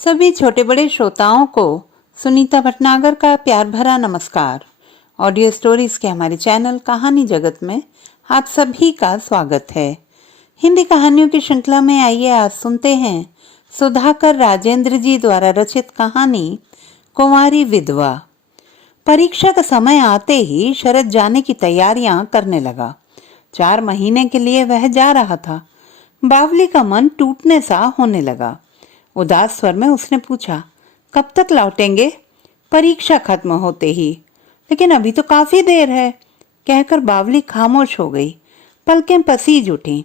सभी छोटे बड़े श्रोताओं को सुनीता भटनागर का प्यार भरा नमस्कार। ऑडियो स्टोरीज के हमारे चैनल कहानी जगत में आप सभी का स्वागत है। हिंदी कहानियों की श्रृंखला में आइए आज सुनते हैं सुधाकर राजेंद्र जी द्वारा रचित कहानी कुंवारी विधवा। परीक्षा का समय आते ही शरद जाने की तैयारियां करने लगा। 4 महीने के लिए वह जा रहा था। बावली का मन टूटने सा होने लगा। उदास स्वर में उसने पूछा, कब तक लौटेंगे? परीक्षा खत्म होते ही। लेकिन अभी तो काफी देर है, कहकर बावली खामोश हो गई। पलकें पसीज उठी।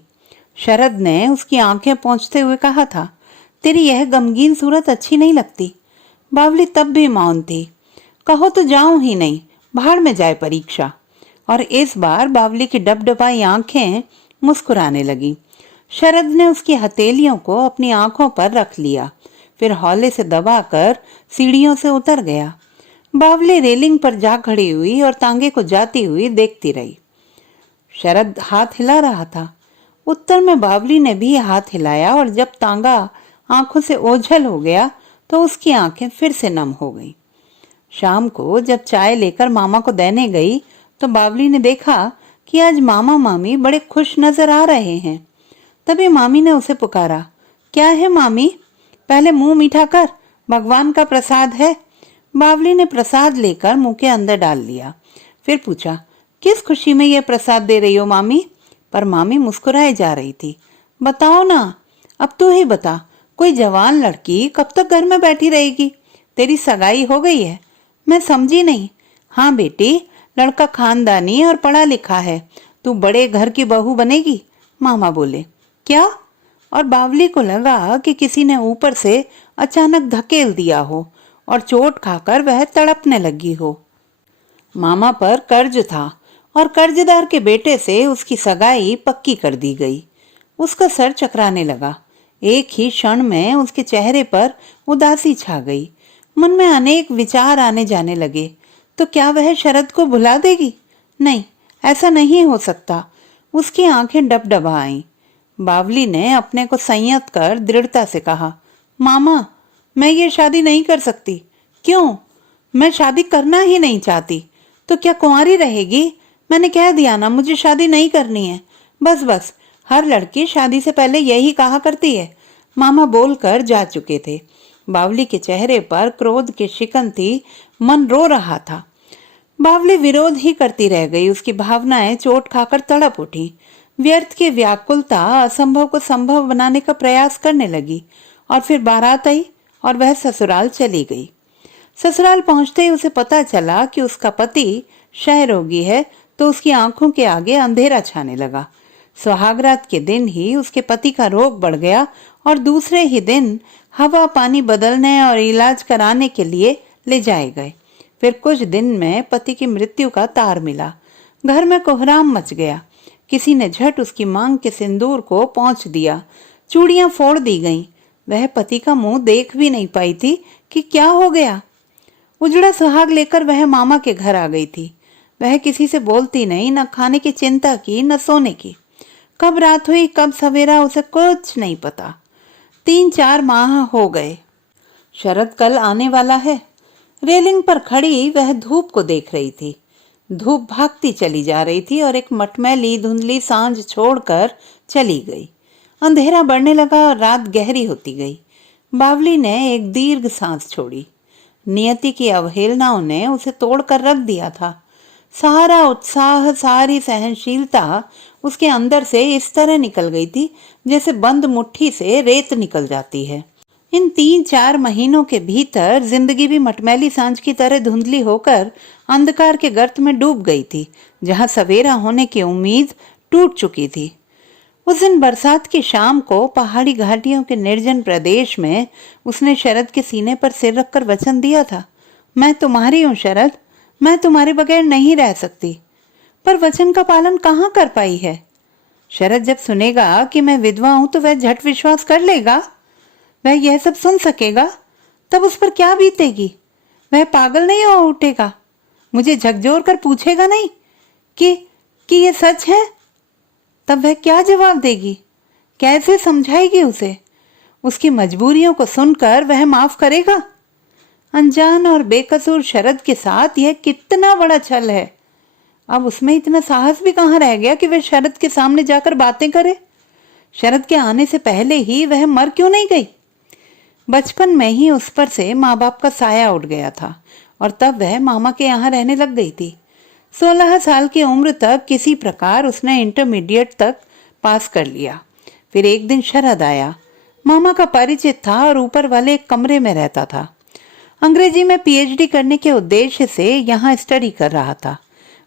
शरद ने उसकी आंखें पोंछते हुए कहा था, तेरी यह गमगीन सूरत अच्छी नहीं लगती। बावली तब भी मौन थी। कहो तो जाऊं ही नहीं, भाड़ में जाए परीक्षा। और इस बार बावली की डबडबाई आंखें मुस्कुराने लगी। शरद ने उसकी हथेलियों को अपनी आंखों पर रख लिया, फिर हौले से दबाकर सीढ़ियों से उतर गया। बावली रेलिंग पर जा खड़ी हुई और तांगे को जाती हुई देखती रही। शरद हाथ हिला रहा था। उत्तर में बावली ने भी हाथ हिलाया और जब तांगा आंखों से ओझल हो गया तो उसकी आंखें फिर से नम हो गईं। शाम को जब चाय लेकर मामा को देने गई तो बावली ने देखा कि आज मामा मामी बड़े खुश नजर आ रहे हैं। तभी मामी ने उसे पुकारा, क्या है मामी? पहले मुंह मीठा कर, भगवान का प्रसाद है। बावली ने प्रसाद लेकर मुंह के अंदर डाल लिया। फिर पूछा, किस खुशी में यह प्रसाद दे रही हो मामी? पर मामी मुस्कुराए जा रही थी। बताओ ना, अब तू ही बता, कोई जवान लड़की कब तक घर में बैठी रहेगी? तेरी सगाई हो गई है? मैं समझी नहीं। हाँ बेटी, लड़का खानदानी और पढ़ा लिखा है, तू बड़े घर की बहू बनेगी, मामा बोले। क्या? और बावली को लगा कि किसी ने ऊपर से अचानक धकेल दिया हो और चोट खाकर वह तड़पने लगी हो। मामा पर कर्ज था और कर्जदार के बेटे से उसकी सगाई पक्की कर दी गई। उसका सर चकराने लगा। एक ही क्षण में उसके चेहरे पर उदासी छा गई। मन में अनेक विचार आने जाने लगे। तो क्या वह शरद को भुला देगी? नहीं, ऐसा नहीं हो सकता। उसकी आंखें डबडबा आईं। बावली ने अपने को संयत कर दृढ़ता से कहा, मामा, मैं ये शादी नहीं कर सकती। क्यों? मैं शादी करना ही नहीं चाहती। तो क्या कुंवारी रहेगी? मैंने कह दिया ना, मुझे शादी नहीं करनी है। बस बस, हर लड़की शादी से पहले यही कहा करती है, मामा बोलकर जा चुके थे। बावली के चेहरे पर क्रोध की शिकन थी। मन रो रहा था। बावली विरोध ही करती रह गई। उसकी भावनाएं चोट खाकर तड़प उठी। व्यर्थ की व्याकुलता असंभव को संभव बनाने का प्रयास करने लगी। और फिर बारात आई और वह ससुराल चली गई। ससुराल पहुंचते ही उसे पता चला कि उसका पति क्षय रोगी है, तो उसकी आंखों के आगे अंधेरा छाने लगा। सुहागरात के दिन ही उसके पति का रोग बढ़ गया और दूसरे ही दिन हवा पानी बदलने और इलाज कराने के लिए ले जाए गए। फिर कुछ दिन में पति की मृत्यु का तार मिला। घर में कोहराम मच गया। किसी ने झट उसकी मांग के सिंदूर को पोंछ दिया। चूड़ियां फोड़ दी गईं। वह पति का मुंह देख भी नहीं पाई थी कि क्या हो गया। उजड़ा सुहाग लेकर वह मामा के घर आ गई थी। वह किसी से बोलती नहीं, न खाने की चिंता की, न सोने की। कब रात हुई, कब सवेरा, उसे कुछ नहीं पता। 3-4 माह हो गए। शरद कल आने वाला है। रेलिंग पर खड़ी वह धूप को देख रही थी। धूप भागती चली जा रही थी और एक मटमैली धुंधली सांझ छोड़कर चली गई। अंधेरा बढ़ने लगा और रात गहरी होती गई। बावली ने एक दीर्घ सांस छोड़ी। नियति की अवहेलनाओं ने उसे तोड़कर रख दिया था। सारा उत्साह, सारी सहनशीलता उसके अंदर से इस तरह निकल गई थी जैसे बंद मुट्ठी से रेत निकल जाती है। इन 3-4 महीनों के भीतर जिंदगी भी मटमैली सांझ की तरह धुंधली होकर अंधकार के गर्त में डूब गई थी, जहां सवेरा होने की उम्मीद टूट चुकी थी। उस दिन बरसात की शाम को पहाड़ी घाटियों के निर्जन प्रदेश में उसने शरद के सीने पर सिर रखकर वचन दिया था, मैं तुम्हारी हूँ शरद, मैं तुम्हारे बगैर नहीं रह सकती। पर वचन का पालन कहाँ कर पाई है। शरद जब सुनेगा कि मैं विधवा हूं तो वह झट विश्वास कर लेगा। वह यह सब सुन सकेगा, तब उस पर क्या बीतेगी। वह पागल नहीं हो उठेगा, मुझे झकझोर कर पूछेगा नहीं कि यह सच है। तब वह क्या जवाब देगी, कैसे समझाएगी उसे। उसकी मजबूरियों को सुनकर वह माफ करेगा? अनजान और बेकसूर शरद के साथ यह कितना बड़ा छल है। अब उसमें इतना साहस भी कहाँ रह गया कि वह शरद के सामने जाकर बातें करे। शरद के आने से पहले ही वह मर क्यों नहीं गई? बचपन में ही उस पर से माँ बाप का साया उठ गया था और तब वह मामा के यहाँ रहने लग गई थी। 16 साल की उम्र तक किसी प्रकार उसने इंटरमीडिएट तक पास कर लिया। फिर एक दिन शरद आया। मामा का परिचित था और ऊपर वाले एक कमरे में रहता था। अंग्रेजी में पीएचडी करने के उद्देश्य से यहाँ स्टडी कर रहा था।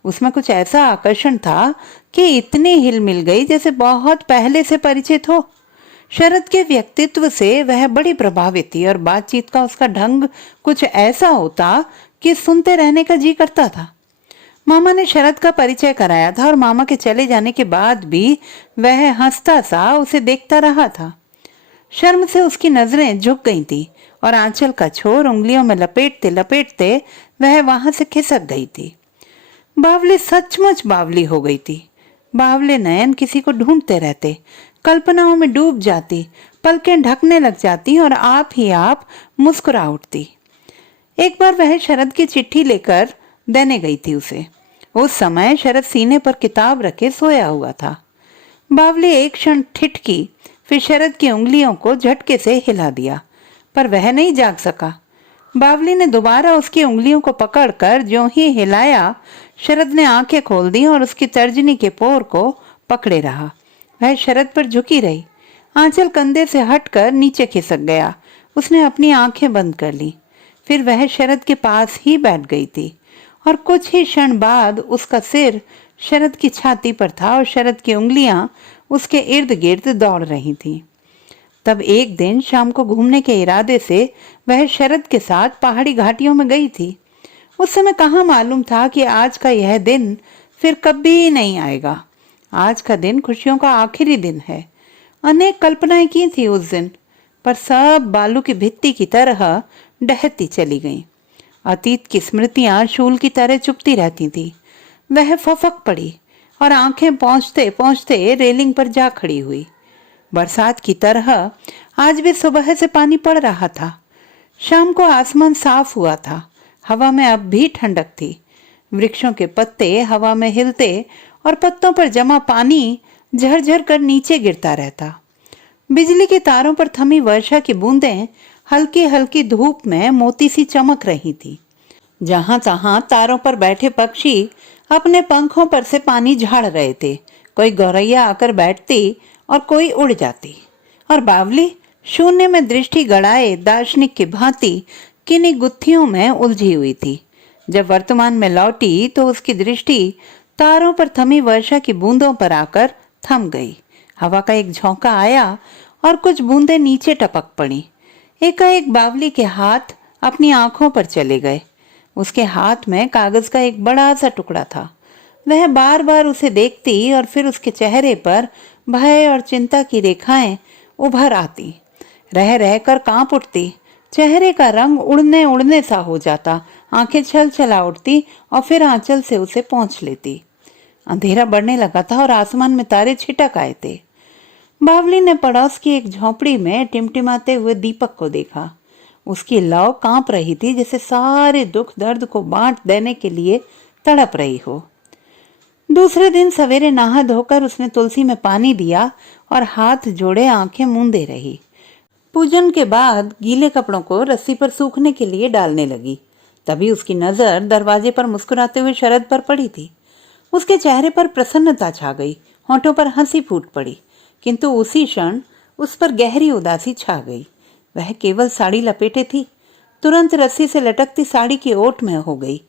उसमें कुछ ऐसा आकर्षण था कि इतनी हिल मिल गई जैसे बहुत पहले से परिचित हो। शरद के व्यक्तित्व से वह बड़ी प्रभावित थी और बातचीत का उसका ढंग कुछ ऐसा होता कि सुनते रहने का जी करता था। मामा ने शरद का परिचय कराया था और मामा के चले जाने के बाद भी वह हंसता सा उसे देखता रहा था। शर्म से उसकी नजरें झुक गई थी और आंचल का छोर उंगलियों में लपेटते लपेटते वह वहां से खिसक गई थी। बावली सचमुच बावली हो गई थी। बावले नयन किसी को ढूंढते रहते, कल्पनाओं में डूब जाती, पलकें ढकने लग जाती और आप ही आप मुस्कुरा उठती। एक बार वह शरद की चिट्ठी लेकर देने गई थी उसे। उस समय शरद सीने पर किताब रखे सोया हुआ था। बावली एक क्षण ठिठकी, फिर शरद की उंगलियों को झटके से हिला दिया, पर वह नहीं जाग सका। बावली ने दोबारा उसकी उंगलियों को पकड़कर ज्यों ही हिलाया, शरद ने आंखें खोल दी और उसकी तर्जनी के पोर को पकड़े रहा। वह शरद पर झुकी रही। आंचल कंधे से हटकर नीचे खिसक गया। उसने अपनी आंखें बंद कर ली। फिर वह शरद के पास ही बैठ गई थी और कुछ ही क्षण बाद उसका सिर शरद की छाती पर था और शरद की उंगलियां उसके इर्द गिर्द दौड़ रही थीं। तब एक दिन शाम को घूमने के इरादे से वह शरद के साथ पहाड़ी घाटियों में गई थी। उस समय कहाँ मालूम था कि आज का यह दिन फिर कभी नहीं आएगा। आज का दिन खुशियों का आखिरी दिन है। अनेक कल्पनाएं की थी उस दिन, पर सब बालू की भित्ति की तरह ढहती चली गईं। अतीत की स्मृतियां शूल की तरह चुभती रहती थी। वह फफक पड़ी और आंखें पहुंचते पहुंचते रेलिंग पर जा खड़ी हुई। बरसात की तरह आज भी सुबह से पानी पड़ रहा था। शाम को आसमान साफ हुआ था। हवा में अब भी ठंडक थी। वृक्षों के पत्ते हवा में हिलते और पत्तों पर जमा पानी झरझर कर नीचे गिरता रहता। बिजली के तारों पर थमी वर्षा की बूंदें हल्की हल्की धूप में मोती सी चमक रही थी। जहां तहां तारों पर बैठे पक्षी अपने पंखों पर से पानी झाड़ रहे थे। कोई गौरैया आकर बैठती और कोई उड़ जाती, और बावली शून्य में दृष्टि गड़ाए दार्शनिक की भांति किन्हीं गुत्थियों में उलझी हुई थी। जब वर्तमान में लौटी तो उसकी दृष्टि तारों पर थमी वर्षा की बूंदों पर आकर थम गई। हवा का एक झोंका आया और कुछ बूंदें नीचे टपक पड़ी। एकाएक बावली के हाथ अपनी आंखों पर चले गए। उसके हाथ में कागज का एक बड़ा सा टुकड़ा था। वह बार बार उसे देखती और फिर उसके चेहरे पर भय और चिंता की रेखाएं उभर आती। रह रहकर कांप उठती। चेहरे का रंग उड़ने उड़ने सा हो जाता। आंखें छल छला उठती और फिर आंचल से उसे पोंछ लेती। अंधेरा बढ़ने लगा था और आसमान में तारे छिटक आए थे। बावली ने पड़ोस की एक झोंपड़ी में टिमटिमाते हुए दीपक को देखा। उसकी लौ कांप रही थी, जैसे सारे दुख दर्द को बांट देने के लिए तड़प रही हो। दूसरे दिन सवेरे नहा धोकर उसने तुलसी में पानी दिया और हाथ जोड़े आंखें मूंदे रही। पूजन के बाद गीले कपड़ों को रस्सी पर सूखने के लिए डालने लगी। तभी उसकी नजर दरवाजे पर मुस्कुराते हुए शरद पर पड़ी थी। उसके चेहरे पर प्रसन्नता छा गई, होठों पर हंसी फूट पड़ी, किंतु उसी क्षण उस पर गहरी उदासी छा गई। वह केवल साड़ी लपेटे थी। तुरंत रस्सी से लटकती साड़ी की ओट में हो गई।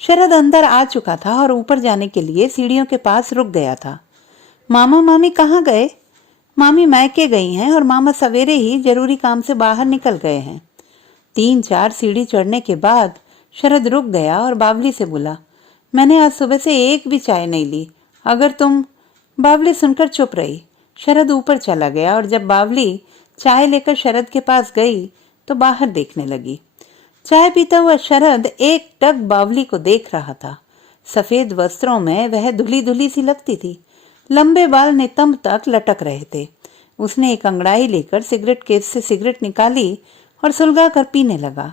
शरद अंदर आ चुका था और ऊपर जाने के लिए सीढ़ियों के पास रुक गया था। मामा मामी कहाँ गए? मामी मैके गई हैं और मामा सवेरे ही जरूरी काम से बाहर निकल गए हैं। 3-4 सीढ़ी चढ़ने के बाद शरद रुक गया और बावली से बोला, मैंने आज सुबह से एक भी चाय नहीं ली। अगर तुम... बावली सुनकर चुप रही। शरद ऊपर चला गया और जब बावली चाय लेकर शरद के पास गई तो बाहर देखने लगी। चाय पीता हुआ शरद एक टक बावली को देख रहा था। सफेद वस्त्रों में वह धुली धुली सी लगती थी। लंबे बाल नितंब तक लटक रहे थे। उसने एक अंगड़ाई लेकर सिगरेट केस से सिगरेट निकाली और सुलगा कर पीने लगा।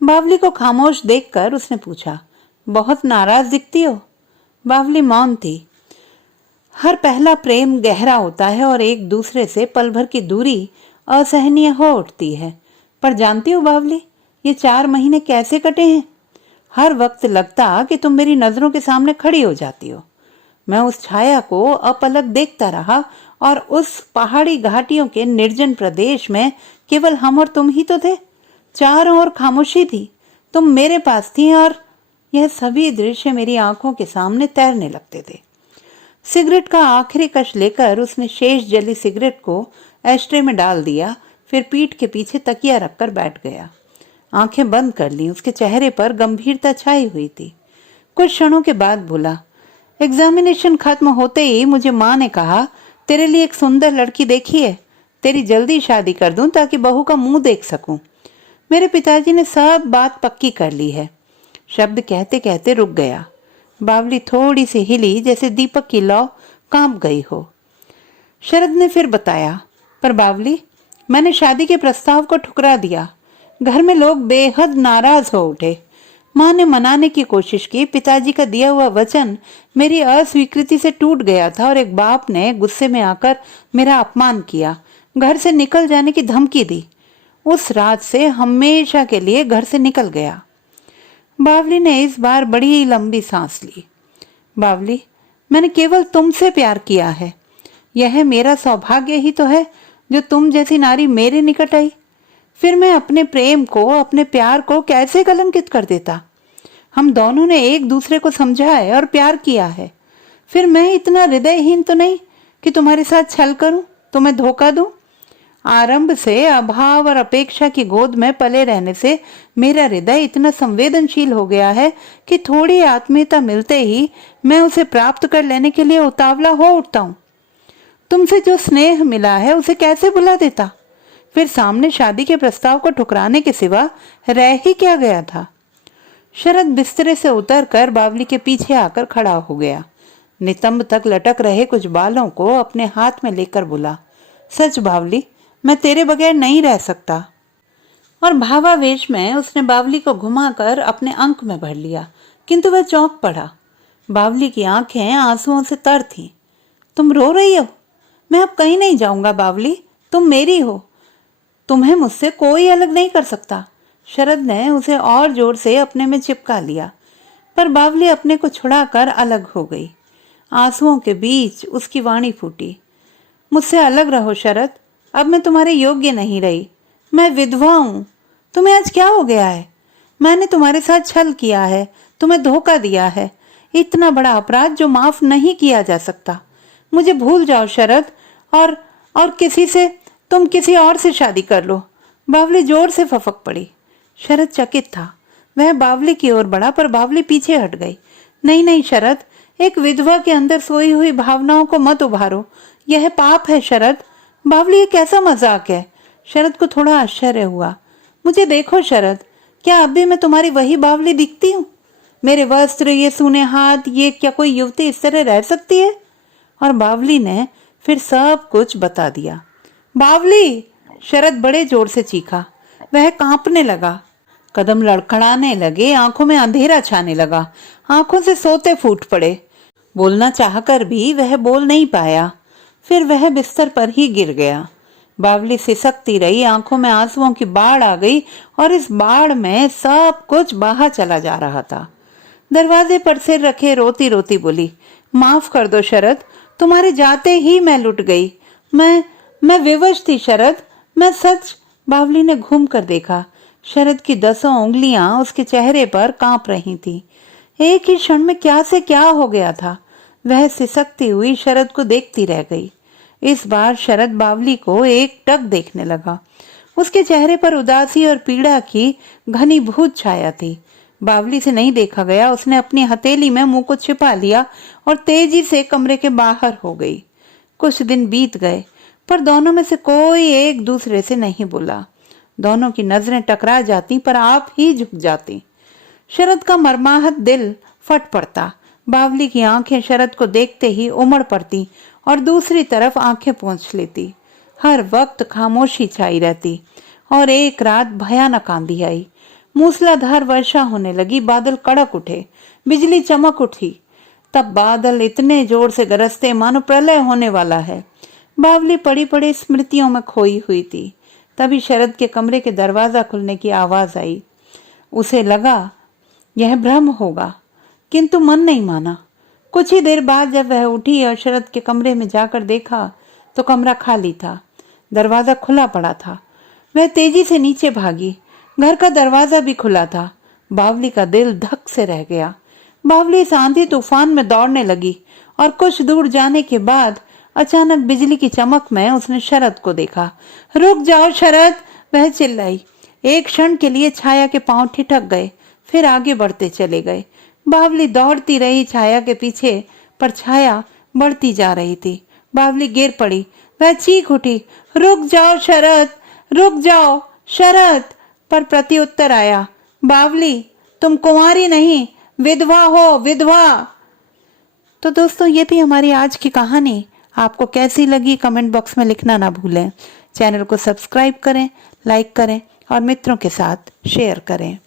बावली को खामोश देखकर उसने पूछा, बहुत नाराज दिखती हो? बावली मौन थी। हर पहला प्रेम गहरा होता है और एक दूसरे से पल भर की दूरी असहनीय हो उठती है। पर जानती हो बावली, ये 4 महीने कैसे कटे हैं? हर वक्त लगता कि तुम मेरी नजरों के सामने खड़ी हो जाती हो। मैं उस छाया को अपलक देखता रहा और उस पहाड़ी घाटियों के निर्जन प्रदेश में केवल हम और तुम ही तो थे। चारों ओर खामोशी थी, तुम मेरे पास थी और यह सभी दृश्य मेरी आंखों के सामने तैरने लगते थे। सिगरेट का आखिरी कश लेकर उसने शेष जली सिगरेट को एस्ट्रे में डाल दिया, फिर पीठ के पीछे तकिया रखकर बैठ गया। आंखें बंद कर ली। उसके चेहरे पर गंभीरता छाई हुई थी। कुछ क्षणों के बाद बोला, एग्जामिनेशन खत्म होते ही मुझे माँ ने कहा, तेरे लिए एक सुंदर लड़की देखी है, तेरी जल्दी शादी कर दूं ताकि बहू का मुंह देख सकूं। मेरे पिताजी ने सब बात पक्की कर ली है। शब्द कहते कहते रुक गया। बावली थोड़ी सी हिली, जैसे दीपक की लौ कांप गई हो। शरद ने फिर बताया, पर बावली, मैंने शादी के प्रस्ताव को ठुकरा दिया। घर में लोग बेहद नाराज हो उठे। माँ ने मनाने की कोशिश की। पिताजी का दिया हुआ वचन मेरी अस्वीकृति से टूट गया था और एक बाप ने गुस्से में आकर मेरा अपमान किया, घर से निकल जाने की धमकी दी। उस रात से हमेशा के लिए घर से निकल गया। बावली ने इस बार बड़ी लंबी सांस ली। बावली, मैंने केवल तुमसे प्यार किया है। यह मेरा सौभाग्य ही तो है जो तुम जैसी नारी मेरे निकट आई। फिर मैं अपने प्रेम को, अपने प्यार को कैसे कलंकित कर देता? हम दोनों ने एक दूसरे को समझा है और प्यार किया है। फिर मैं इतना हृदयहीन तो नहीं कि तुम्हारे साथ छल करूं, तुम्हें धोखा दूं? आरंभ से अभाव और अपेक्षा की गोद में पले रहने से मेरा हृदय इतना संवेदनशील हो गया है कि थोड़ी आत्मीयता मिलते ही मैं उसे प्राप्त कर लेने के लिए उतावला हो उठता हूं। तुमसे जो स्नेह मिला है उसे कैसे भुला देता? फिर सामने शादी के प्रस्ताव को ठुकराने के सिवा रह ही क्या गया था? शरद बिस्तरे से उतरकर बावली के पीछे आकर खड़ा हो गया। नितंब तक लटक रहे कुछ बालों को अपने हाथ में लेकर बोला, सच बावली, मैं तेरे बगैर नहीं रह सकता। और भावावेश में उसने बावली को घुमाकर अपने अंक में भर लिया, किंतु वह चौंक पड़ा। बावली की आंखें आंसुओं से तर थीं। तुम रो रही हो? मैं अब कहीं नहीं जाऊंगा बावली, तुम मेरी हो। तुम्हें मुझसे कोई अलग नहीं कर सकता। शरद ने उसे और जोर से अपने में चिपका लिया, पर बावली अपने को छुड़ाकर अलग हो गई। आंसुओं के बीच उसकी वाणी फूटी, मुझसे अलग रहो शरद, अब मैं तुम्हारे योग्य नहीं रही। मैं विधवा हूं। तुम्हें आज क्या हो गया है? मैंने तुम्हारे साथ छल किया है, तुम्हें धोखा दिया है, इतना बड़ा अपराध जो माफ नहीं किया जा सकता। मुझे भूल जाओ शरद, और किसी से, तुम किसी और से शादी कर लो। बावली जोर से फपक पड़ी। शरद चकित था। वह बावली की ओर बढ़ा, पर बावली पीछे हट गई। नहीं नहीं शरद, एक विधवा के अंदर सोई हुई भावनाओं को मत उभारो, यह पाप है शरद। बावली, ये कैसा मजाक है? शरद को थोड़ा आश्चर्य हुआ। मुझे देखो शरद, क्या अब भी मैं तुम्हारी वही बावली दिखती हूँ? मेरे वस्त्र, ये सूने हाथ, ये क्या कोई युवती इस तरह रह सकती है? और बावली ने फिर सब कुछ बता दिया। बावली! शरद बड़े जोर से चीखा। वह कांपने लगा, कदम लड़खड़ाने लगे, आंखों में अंधेरा छाने लगा, आंखों से सोते फूट पड़े। बोलना चाहकर भी वह बोल नहीं पाया। फिर वह बिस्तर पर ही गिर गया। बावली सिसकती रही, आंखों में आंसुओं की बाढ़ आ गई और इस बाढ़ में सब कुछ बहा चला जा रहा था। दरवाजे पर सिर रखे रोती रोती बोली, माफ कर दो शरद, तुम्हारे जाते ही मैं लुट गई। मैं विवश थी शरद, मैं सच। बावली ने घूम कर देखा। शरद की 10 उंगलियां उसके चेहरे पर कांप रही थी। एक ही क्षण में क्या से क्या हो गया था। वह सिसकती हुई शरद को देखती रह गई। इस बार शरद बावली को एक टक देखने लगा। उसके चेहरे पर उदासी और पीड़ा की घनीभूत छाया थी। बावली से नहीं देखा गया। उसने अपनी हथेली में मुंह को छिपा लिया और तेजी से कमरे के बाहर हो गई। कुछ दिन बीत गए, पर दोनों में से कोई एक दूसरे से नहीं बोला। दोनों की नजरें टकरा जाती, पर आप ही झुक जाती। शरद का मर्माहत दिल फट पड़ता। बावली की आंखें शरद को देखते ही उमड़ पड़ती और दूसरी तरफ आंखें पोंछ लेती। हर वक्त खामोशी छाई रहती और एक रात भयानक आंधी आई। मूसलाधार वर्षा होने लगी, बादल कड़क उठे, बिजली चमक उठी। तब बादल इतने जोर से गरजते मानो प्रलय होने वाला है। बावली पड़ी पड़ी स्मृतियों में खोई हुई थी। तभी शरद के कमरे के दरवाजा खुलने की आवाज आई। उसे लगा यह भ्रम होगा, किंतु मन नहीं माना। कुछ ही देर बाद जब वह उठी और शरद के कमरे में जाकर देखा तो कमरा खाली था, दरवाजा खुला पड़ा था। वह तेजी से नीचे भागी, घर का दरवाजा भी खुला था। बावली का दिल धक से रह गया। बावली इस आंधी तूफान में दौड़ने लगी और कुछ दूर जाने के बाद अचानक बिजली की चमक में उसने शरद को देखा। रुक जाओ शरद, वह चिल्लाई। एक क्षण के लिए छाया के पांव ठिठक गए, फिर आगे बढ़ते चले गए। बावली दौड़ती रही छाया के पीछे, पर छाया बढ़ती जा रही थी। बावली गिर पड़ी। वह चीख उठी, रुक जाओ शरद, रुक जाओ शरद। पर प्रत्युत्तर आया, बावली तुम कुंवारी नहीं, विधवा हो, विधवा। तो दोस्तों, ये थी हमारी आज की कहानी। आपको कैसी लगी कमेंट बॉक्स में लिखना ना भूलें। चैनल को सब्सक्राइब करें, लाइक करें और मित्रों के साथ शेयर करें।